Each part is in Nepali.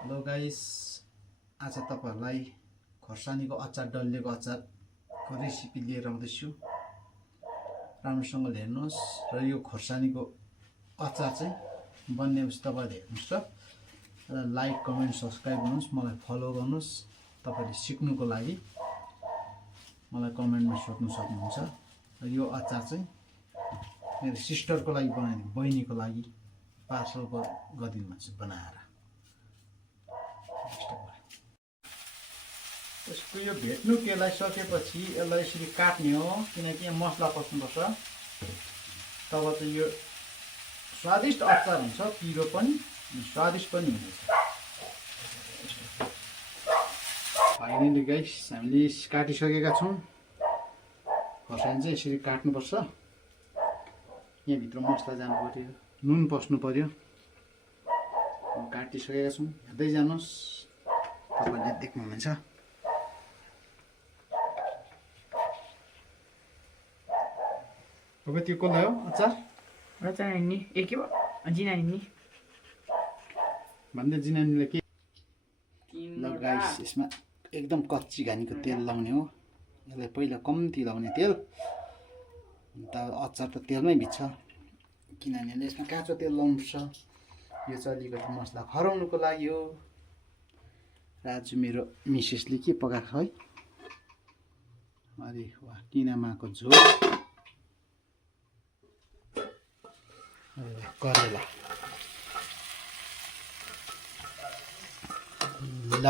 हेलो गाइस, आज तपाईहरुलाई खोर्सानीको अचार डल्लेको अचारको रेसिपी लिएर आउँदैछु। राम्रोसँगले हेर्नुस् र यो खोर्सानीको अचार चाहिँ बन्नेपछि तपाईले हेर्नुस् र लाइक कमेन्ट सब्स्क्राइब गर्नुस्, मलाई फलो गर्नुस्। तपाईले सिक्नुको लागि मलाई कमेन्टमा सोध्न सक्नुहुन्छ। र यो अचार चाहिँ मेरो सिस्टरको लागि बनाइदिनु, बहिनीको लागि पार्सल गरिदिनु भन्छ बनाएर। यसको यो भेट्नु केलाइसकेपछि यसलाई यसरी काट्ने हो, किनकि यहाँ मसला पस्नुपर्छ। तब चाहिँ यो स्वादिष्ट अचार हुन्छ, पिरो पनि स्वादिष्ट पनि हुनेछ। फाइनली गाइस, हामीले काटिसकेका छौँ। खोर्सानी चाहिँ यसरी काट्नुपर्छ। यहाँभित्र मसला जानु पर्यो, नुन पस्नु पर्यो। काटिसकेका छौँ, हेर्दै जानुहोस्, तपाईँले देख्नुहुनेछ। अब त्यो कसलाई हो अचार? अचार नि ए के भयो जिनानी नि भन्दै जिनानीले के ल गाइस, यसमा एकदम कच्ची घानीको तेल लाउने हो। यसलाई पहिला कम्ती लाउने तेल, अन्त अचार त तेलमै भिज्छ, किनभने यसमा काँचो तेल लाउनुपर्छ। यो चाहिँ अलिकति मसला खराउनुको लागि हो। र आज मेरो मिसेसले के पकाएको है? अरे वाह, किनामाको झोल, करेला। ल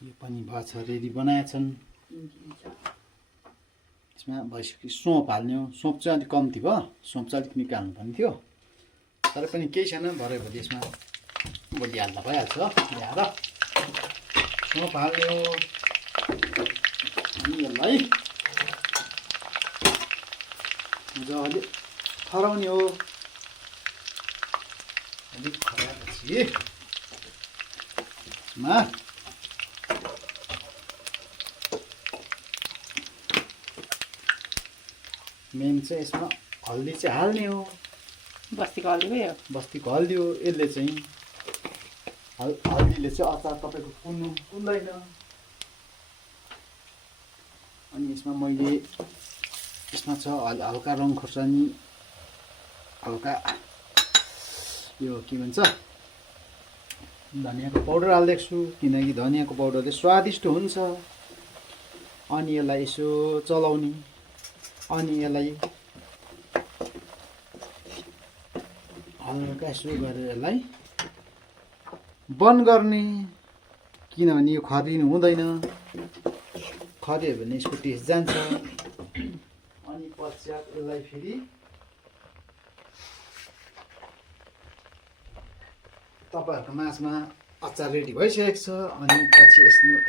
यो पनि भएछ, रेडी बनाएछन्। यसमा भइसक्यो। सोप हाल्ने हो। सोप चाहिँ अलिक कम्ती भयो, सोप चाहिँ अलिक निकाल्नु पर्ने थियो, तर पनि केही छैन। भरे भोलि यसमा भोलि हाल्दा भइहाल्छ। ल्याएर सोप हाल्ने हो अनि यसलाई मजाले खराउने हो। अलिक खराएपछि यसमा मेन चाहिँ यसमा हल्दी चाहिँ हाल्ने हो। बस्तीको हल्दी भयो, बस्तीको हल्दी हो। यसले चाहिँ हल्दीले चाहिँ अचार तपाईँको कुन्दैन। अनि यसमा मैले यसमा छ हल्का रङ खोर्सानी, हल्का यो के भन्छ धनियाँको पाउडर हालिदिएको छु, किनकि धनियाँको पाउडरले स्वादिष्ट हुन्छ। अनि यसलाई यसो चलाउने, अनि यसलाई हल्का यसो गरेर यसलाई बन्द गर्ने, किनभने यो खरिनु हुँदैन। खरियो भने यसको टेस्ट जान्छ। अनि पश्चात यसलाई फेरि तपाईँहरूको माझमा अचार रेडी भइसकेको छ। अनि पछि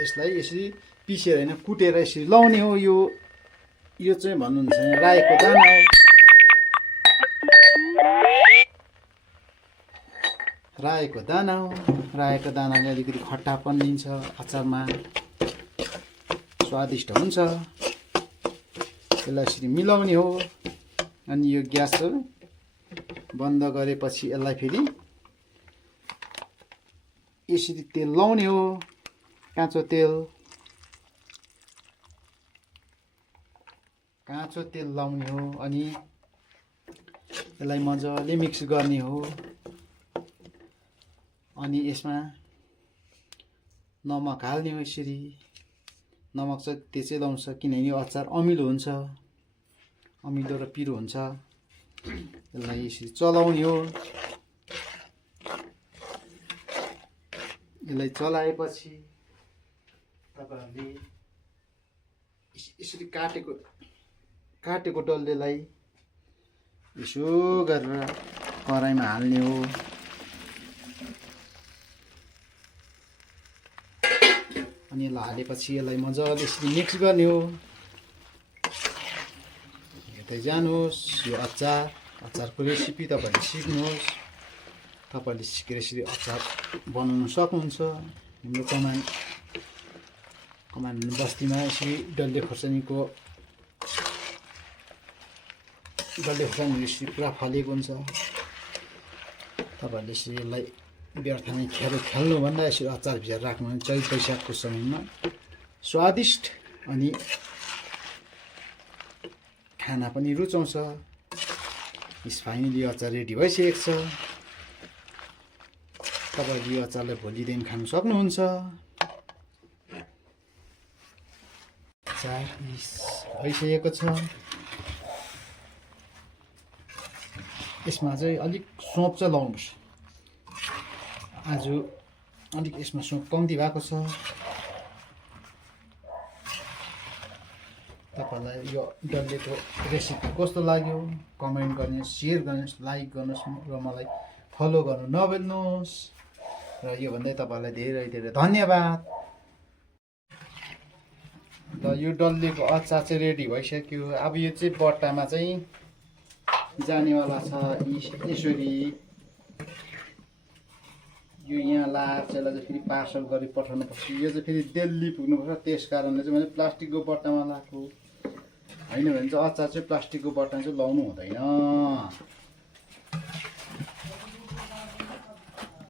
यसलाई यसरी पिसेर होइन, कुटेर यसरी लाउने हो। यो चाहिँ भन्नुहुन्छ रायोको दाना हो। रायोको दाना हो। रायोको दानाले अलिकति खट्टापन दिन्छ अचारमा, स्वादिष्ट हुन्छ। यसलाई यसरी मिलाउने हो। अनि यो ग्यास बन्द गरेपछि यसलाई फेरि यसरी तेल लाउने हो, काँचो तेल लाउने हो। अनि यसलाई मजाले मिक्स गर्ने हो। अनि यसमा नमक हाल्ने हो। यसरी नमक चाहिँ त्यसै लाउँछ, किनभने यो अचार अमिलो हुन्छ, अमिलो र पिरो हुन्छ। यसलाई यसरी चलाउने हो। यसलाई चलाएपछि तपाईँहरूले यसरी काटेको डल्लेलाई यसो गरेर कराईमा हाल्ने हो। अनि यसलाई हालेपछि यसलाई मजाले यसरी मिक्स गर्ने हो। हेर्दै जानुहोस्, यो अचारको रेसिपी तपाईँहरूले सिक्नुहोस्। तपाईँहरूले सिकेर यसरी अचार बनाउन सक्नुहुन्छ। हाम्रो कमान बस्तीमा यसरी डल्ले खोर्सानीको यसरी पुरा फलेको हुन्छ। तपाईँहरूले यसरी यसलाई व्यर्थ नै खेल्नुभन्दा यसरी अचार भित्र राख्नु भने चैत वैशाखको समयमा स्वादिष्ट अनि खाना पनि रुचाउँछ। इस फाइनली अचार रेडी भइसकेको छ। तपाईँले यो अचारलाई भोलिदेखि खानु सक्नुहुन्छ। अचार भइसकेको छ। यसमा चाहिँ अलिक सोप चाहिँ लाउनुपर्छ। आज अलिक यसमा सोप कम्ती भएको छ। तपाईँलाई यो डल्लेको रेसिपी कस्तो लाग्यो कमेन्ट गर्नुहोस्, सेयर गर्नुहोस्, लाइक गर्नुहोस् र मलाई फलो गर्नु नभुल्नुहोस्। र यो भन्दै तपाईँलाई धेरै धेरै धन्यवाद। ल यो डल्लेको अचार चाहिँ रेडी भइसक्यो। अब यो चाहिँ बट्टामा चाहिँ जानेवाला छ। यसरी यो यहाँ लाएर चाहिँ यसलाई फेरि पार्सल गरी पठाउनु पर्छ। यो चाहिँ फेरि दिल्ली पुग्नुपर्छ। त्यस कारणले चाहिँ मैले प्लास्टिकको बट्टामा लगाएको। होइन भने चाहिँ अचार चाहिँ प्लास्टिकको बट्टामा चाहिँ लाउनु हुँदैन।